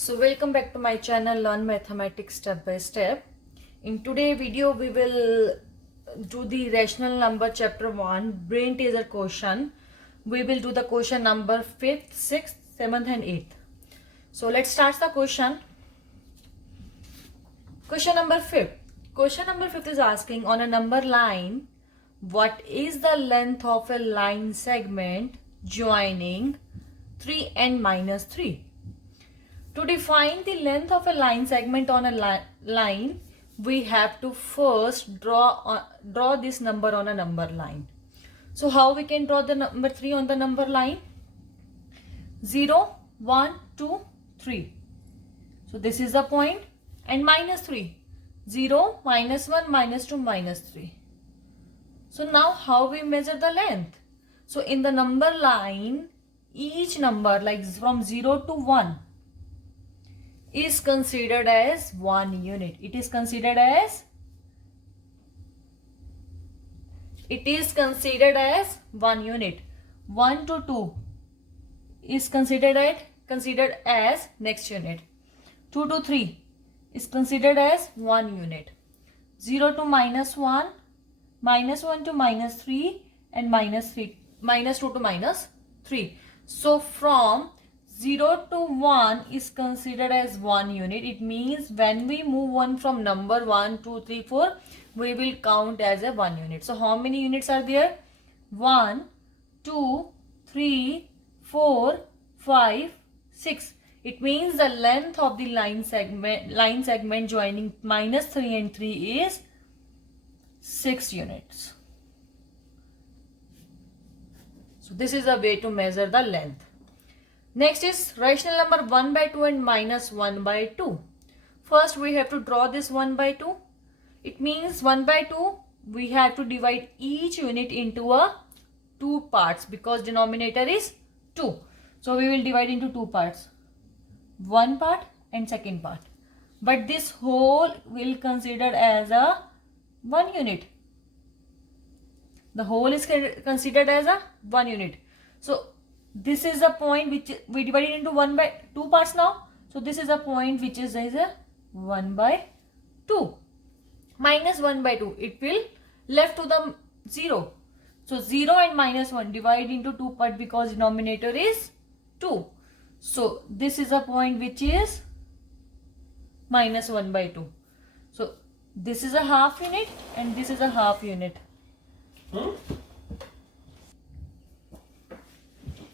So welcome back to my channel Learn Mathematics Step by Step. In today's video we will do the rational number chapter 1 brain teaser question. We will do the question number 5th, 6th, 7th and 8th. So let's start the question. Question number 5th. Question number 5th is asking on a number line, what is the length of a line segment joining 3 and minus 3? To define the length of a line segment on a line, we have to first draw this number on a number line. So how we can draw the number 3 on the number line? 0, 1, 2, 3. So this is the point, and minus 3. 0, minus 1, minus 2, minus 3. So now how we measure the length? So in the number line, each number like from 0 to 1 is considered as 1 unit. It is considered as 1 unit. 1 to 2 is considered as next unit. 2 to 3 is considered as 1 unit. 0 to minus 1, minus 1 to minus 3 and minus 2 to minus 3. So from 0 to 1 is considered as 1 unit. It means when we move on from number 1, 2, 3, 4, we will count as a 1 unit. So how many units are there? 1, 2, 3, 4, 5, 6. It means the length of the line segment joining minus 3 and 3 is 6 units. So this is a way to measure the length. Next is rational number 1 by 2 and minus 1 by 2. First we have to draw this 1 by 2. It means 1 by 2 we have to divide each unit into a 2 parts because denominator is 2. So we will divide into 2 parts. One part and second part. But this whole will consider as a 1 unit. The whole is considered as a 1 unit. So this is a point which we divided into 1 by 2 parts now. So this is a point which is a 1 by 2. Minus 1 by 2. It will left to the 0. So 0 and minus 1 divide into 2 parts because denominator is 2. So this is a point which is minus 1 by 2. So this is a half unit and this is a half unit.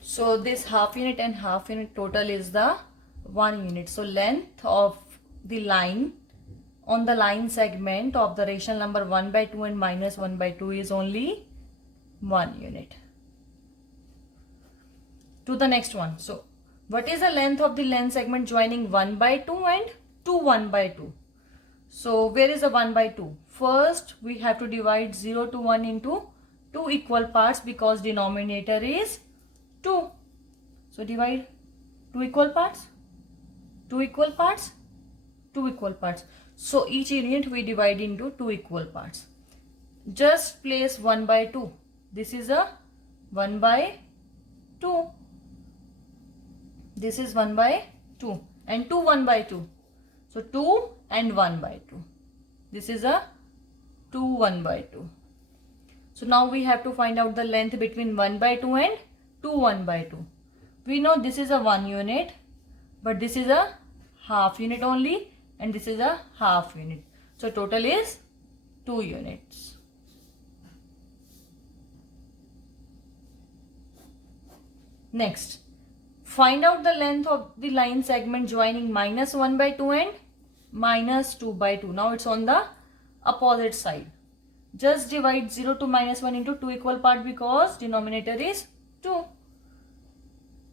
So this half unit and half unit total is the 1 unit. So length of the line on the line segment of the rational number 1 by 2 and minus 1 by 2 is only 1 unit. To the next one. So what is the length of the line segment joining 1 by 2 and 2 1 by 2? So where is the 1 by 2? First we have to divide 0 to 1 into 2 equal parts because denominator is 2. So divide 2 equal parts, 2 equal parts, 2 equal parts. So each unit we divide into 2 equal parts. Just place 1 by 2. This is a 1 by 2. This is 1 by 2 and 2 1 by 2. So 2 and 1 by 2. This is a 2 1 by 2. So now we have to find out the length between 1 by 2 and 2 1 by 2. We know this is a 1 unit, but this is a half unit only and this is a half unit. So total is 2 units. Next, find out the length of the line segment joining minus 1 by 2 and minus 2 by 2. Now it's on the opposite side. Just divide 0 to minus 1 into 2 equal parts because denominator is 2.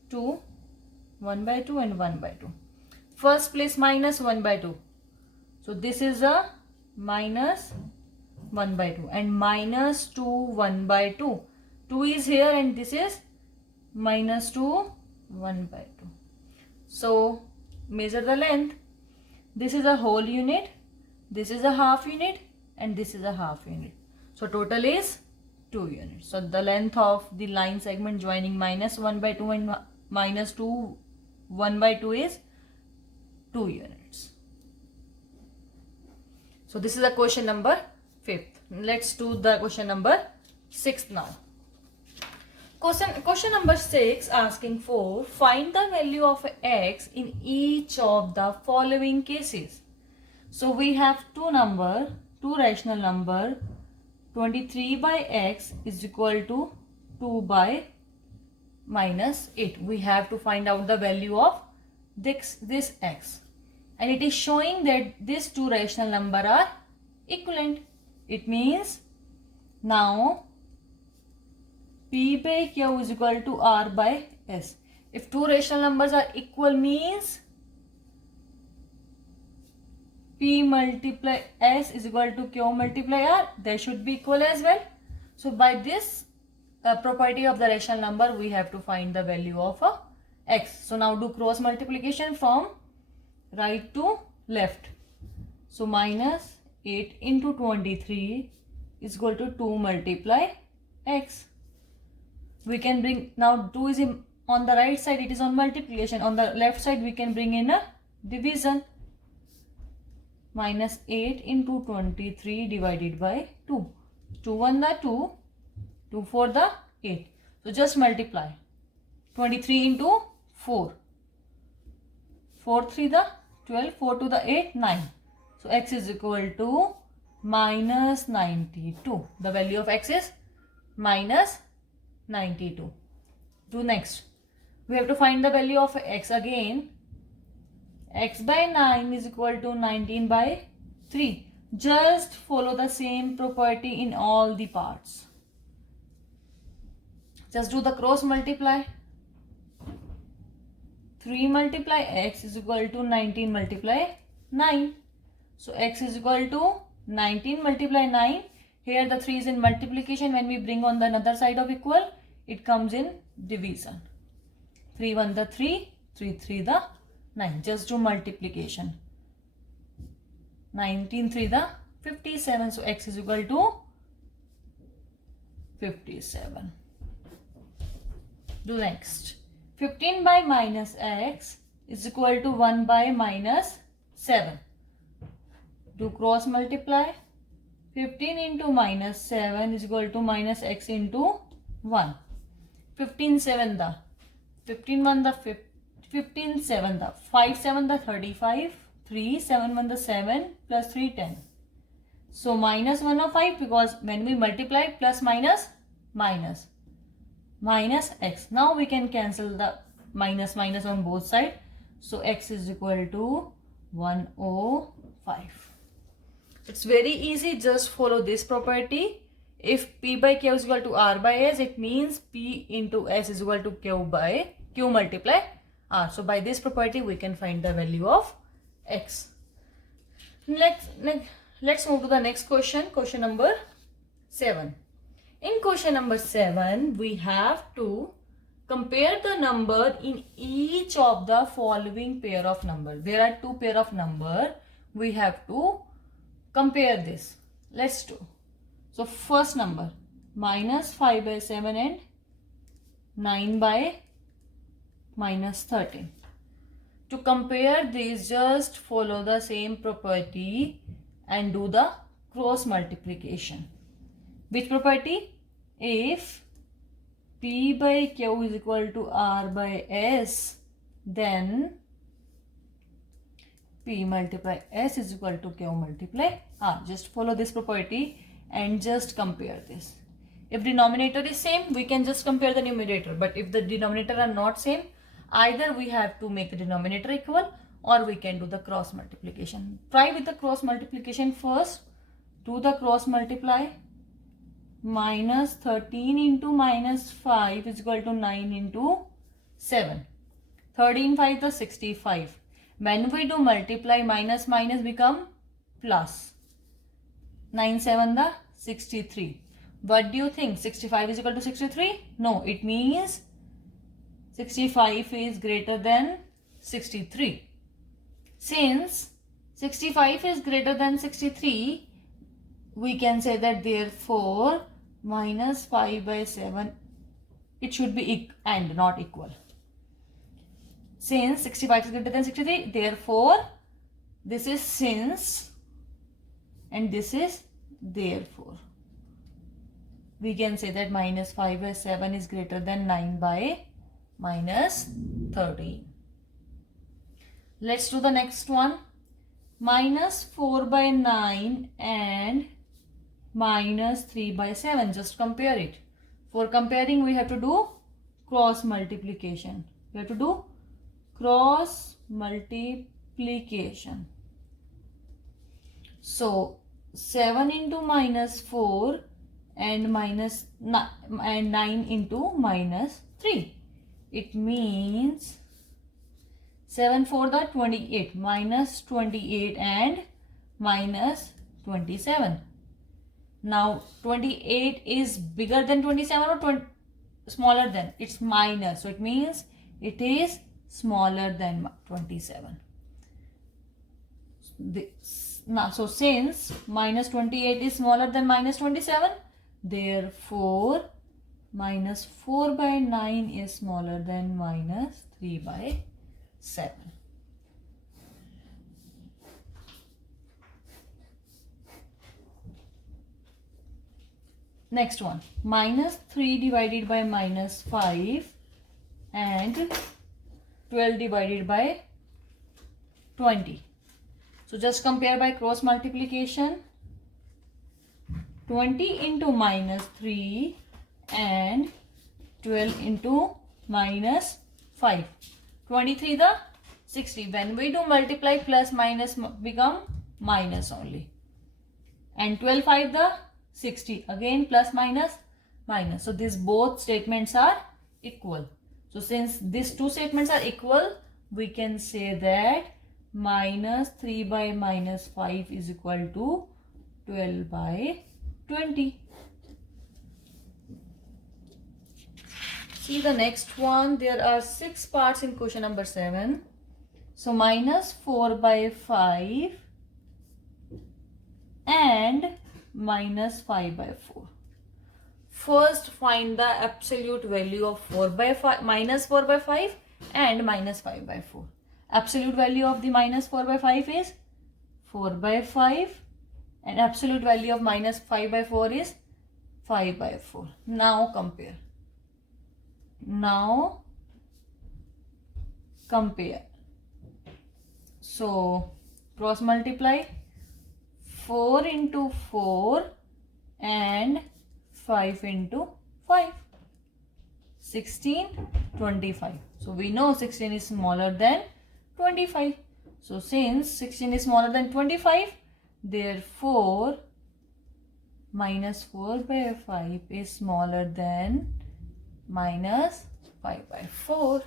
2, 1 by 2 and 1 by 2. First place minus 1 by 2. So this is a minus 1 by 2 and minus 2 1 by 2. 2 is here and this is minus 2 1 by 2. So measure the length. This is a whole unit, this is a half unit and this is a half unit. So total is 2 units. So the length of the line segment joining minus 1 by 2 and minus 2 1 by 2 is 2 units. So this is the question number 5th. Let's do the question number 6th now. Question number 6 asking for find the value of x in each of the following cases. So we have two rational number. 23 by x is equal to 2 by minus 8. We have to find out the value of this x. And it is showing that these two rational number are equivalent. It means now P by Q is equal to R by S. If two rational numbers are equal means P multiply S is equal to Q multiply R. They should be equal as well. So by this property of the rational number, we have to find the value of x. So now do cross multiplication from right to left. So minus 8 into 23 is equal to 2 multiply x. We can bring, now 2 is on the right side, it is on multiplication. On the left side, we can bring in a division. Minus 8 into 23 divided by 2. 2 1 the 2, 2 4 the 8. So just multiply. 23 into 4. 4 3 the 12, 4 2 the 8, 9. So x is equal to minus 92. The value of x is minus 92. Do next. We have to find the value of x again. X by 9 is equal to 19 by 3. Just follow the same property in all the parts. Just do the cross multiply. 3 multiply x is equal to 19 multiply 9. So x is equal to 19 multiply 9. Here the 3 is in multiplication. When we bring on the another side of equal, it comes in division. 3 1 the 3, 3 3 the 9. Just do multiplication. 19 3 the 57. So x is equal to 57. Do next. 15 by minus x is equal to 1 by minus 7. Do cross multiply. 15 into minus 7 is equal to minus x into 1. 15 7 the 15 1 the 15 7 the 5 7 the 35. 3 7 1 the 7 plus 3 10. So minus 1 of 5, because when we multiply plus minus minus x. Now we can cancel the minus on both sides. So x is equal to 105. It's very easy. Just follow this property. If P by Q is equal to R by S, it means P into S is equal to Q multiply R. So by this property, we can find the value of x. Let's move to the next question. Question number 7. In question number 7, we have to compare the number in each of the following pair of numbers. There are two pair of number. We have to compare this. Let's do. So first number, minus 5 by 7 and 9 by minus 13. To compare these, just follow the same property and do the cross multiplication. Which property? If P by Q is equal to R by S, then P multiply S is equal to Q multiply R. Just follow this property and just compare this. If denominator is same, we can just compare the numerator. But if the denominator are not same, either we have to make the denominator equal or we can do the cross multiplication. Try with the cross multiplication first. Do the cross multiply. Minus 13 into minus 5 is equal to 9 into 7. 13 5 the 65. When we do multiply, minus become plus. 9 7 the 63. What do you think? 65 is equal to 63? No, it means 65 is greater than 63. Since 65 is greater than 63, we can say that therefore minus 5 by 7, it should be and not equal. since 65 is greater than 63, therefore this is since and this is therefore. We can say that minus 5 by 7 is greater than 9 by minus 13. Let's do the next one. Minus 4 by 9 and minus 3 by 7. Just compare it. For comparing, we have to do cross multiplication. We have to do cross multiplication. So 7 into minus 4 and 9 into minus 3. It means 7 for the 28, minus 28 and minus 27. Now 28 is bigger than 27 or smaller than? It's minus. So it means it is smaller than 27. So since minus 28 is smaller than minus 27, therefore minus 4 by 9 is smaller than minus 3 by 7. Next one, minus 3 divided by minus 5 and 12 divided by 20. So just compare by cross multiplication. 20 into minus 3 and 12 into minus 5. 23 the 60. When we do multiply, plus minus become minus only. And 12 5 the 60. Again plus minus minus. So these both statements are equal. So since these two statements are equal, we can say that minus 3 by minus 5 is equal to 12 by 20. See the next one. There are 6 parts in question number 7. So minus 4 by 5 and minus 5 by 4. First find the absolute value of 4 by 5, minus 4 by 5 and minus 5 by 4. Absolute value of the minus 4 by 5 is 4 by 5 and absolute value of minus 5 by 4 is 5 by 4. Now compare. So cross multiply. 4 into 4 and 5 into 5. 16, 25. So we know 16 is smaller than 25. So since 16 is smaller than 25, therefore minus 4 by 5 is smaller than minus 5 by 4.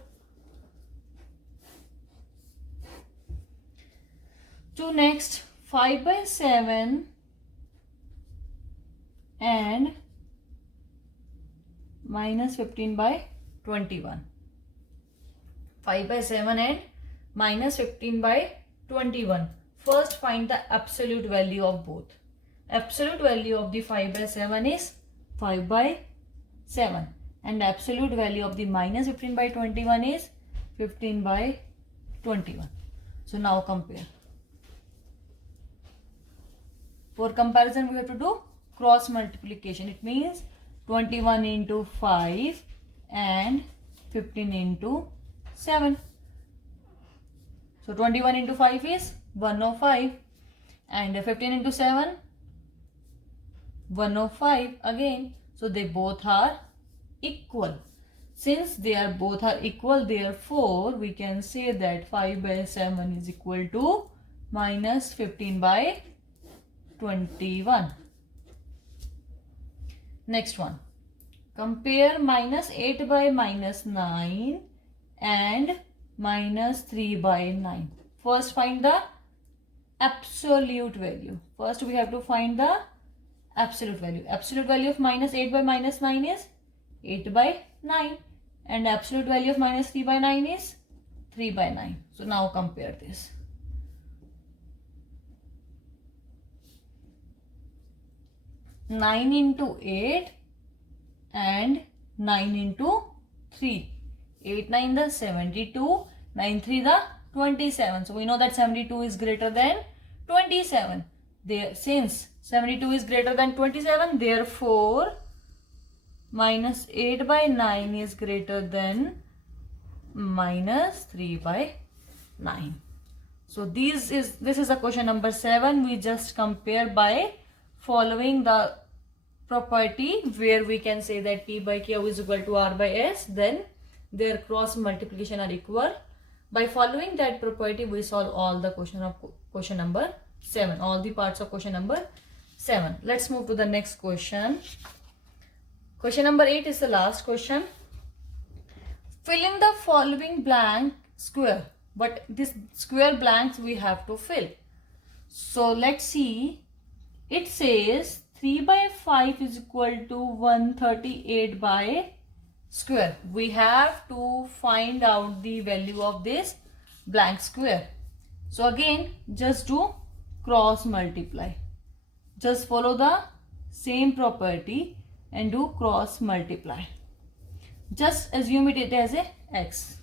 To next, 5 by 7 and minus 15 by 21. 5 by 7 and minus 15 by 21. First find the absolute value of both. Absolute value of the 5 by 7 is 5 by 7 and absolute value of the minus 15 by 21 is 15 by 21. So now compare. For comparison, we have to do cross multiplication. It means 21 into 5 and 15 into 7. So 21 into 5 is 105 and 15 into 7 105 again. So they both are equal. Since they are both are equal, therefore we can say that 5 by 7 is equal to minus 15 by 21. Next one. Compare minus 8 by minus 9 and minus 3 by 9. First find the absolute value. First we have to find the absolute value. Absolute value of minus 8 by minus 9 is 8 by 9 and absolute value of minus 3 by 9 is 3 by 9. So now compare this. Nine into 8 and 9 into 3. 8 9 the 72. 9 3 the 27. So we know that 72 is greater than 27. There, since 72 is greater than 27, therefore minus 8 by 9 is greater than minus 3 by 9. So this is a question number 7. We just compare by following the property where we can say that P by Q is equal to R by S, then their cross multiplication are equal. By following that property, we solve all the question number 7, all the parts of question number 7. Let's move to the next question. Question number 8 is the last question. Fill in the following blank square, but this square blanks we have to fill. So let's see. It says 3 by 5 is equal to 138 by square. We have to find out the value of this blank square. So again, just do cross multiply. Just follow the same property and do cross multiply. Just assume it as a x.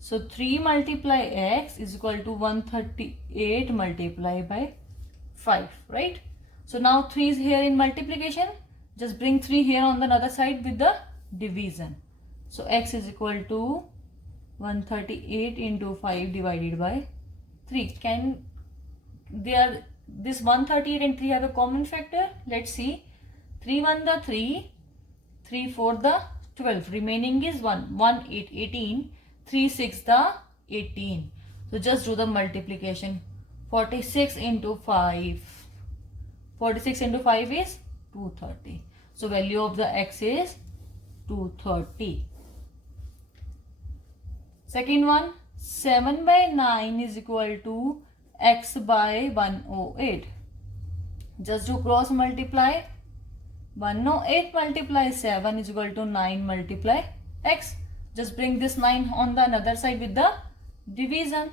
So 3 multiply x is equal to 138 multiplied by 5, right? So now 3 is here in multiplication. Just bring 3 here on the other side with the division. So x is equal to 138 into 5 divided by 3. Can this 138 and 3 have a common factor? Let's see. 3 1 the 3, 3 4 the 12. Remaining is 1. 1 8 18. 3 6 the 18. So just do the multiplication. 46 into 5. 46 into 5 is 230. So value of the x is 230. Second one, 7 by 9 is equal to x by 108. Just do cross multiply. 108 multiply 7 is equal to 9 multiply x. Just bring this 9 on the another side with the division.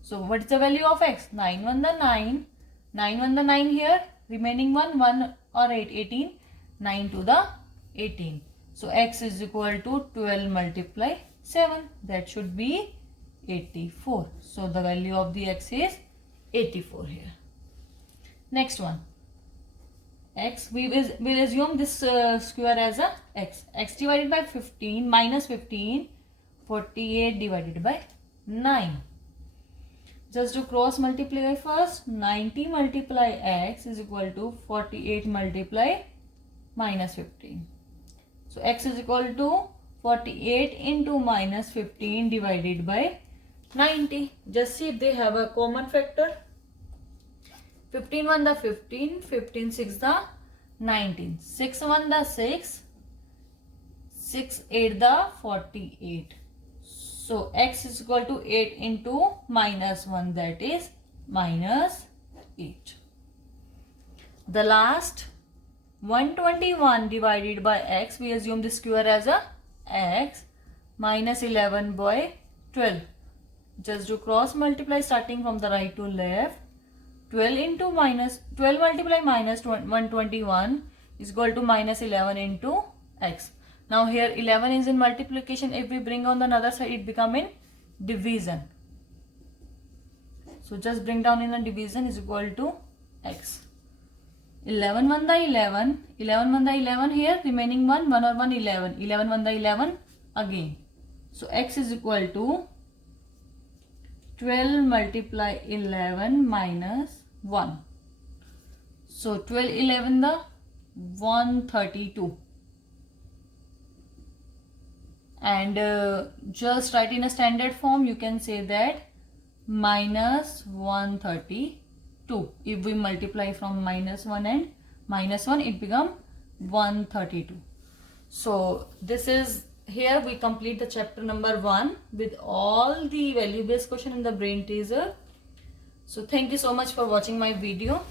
So what is the value of x? 9 1 the 9. 9 1 the 9 here. Remaining 1 or 8 18. 9 to the 18. So x is equal to 12 multiply 7. That should be 84. So the value of the x is 84 here. Next one. X, we will assume this square as a x. X divided by 15 minus 15. 48 divided by 9. Just to cross multiply first. 90 multiply x is equal to 48 multiply minus 15. So x is equal to 48 into minus 15 divided by 90. Just see if they have a common factor. 15 1 the 15, 15 6 the 19, 6 1 the 6, 6 8 the 48. So x is equal to 8 into minus 1, that is minus 8. The last 121 divided by x, we assume the square as a x, minus 11 by 12. Just do cross multiply starting from the right to left. 12 into minus 12 multiply minus 121 is equal to minus 11 into x. Now here 11 is in multiplication. If we bring on the other side, it become in division. So just bring down in the division is equal to x. 11 1 the 11, 11 1 the 11 here, remaining 1 or 1 11, 11 1 the 11 again. So x is equal to 12 multiply 11 minus 1. So 12 11 the 132. And just write in a standard form, you can say that minus 132. If we multiply from minus 1 and minus 1, it become 132. So this is, here we complete the chapter number 1 with all the value based question in the brain teaser. So thank you so much for watching my video.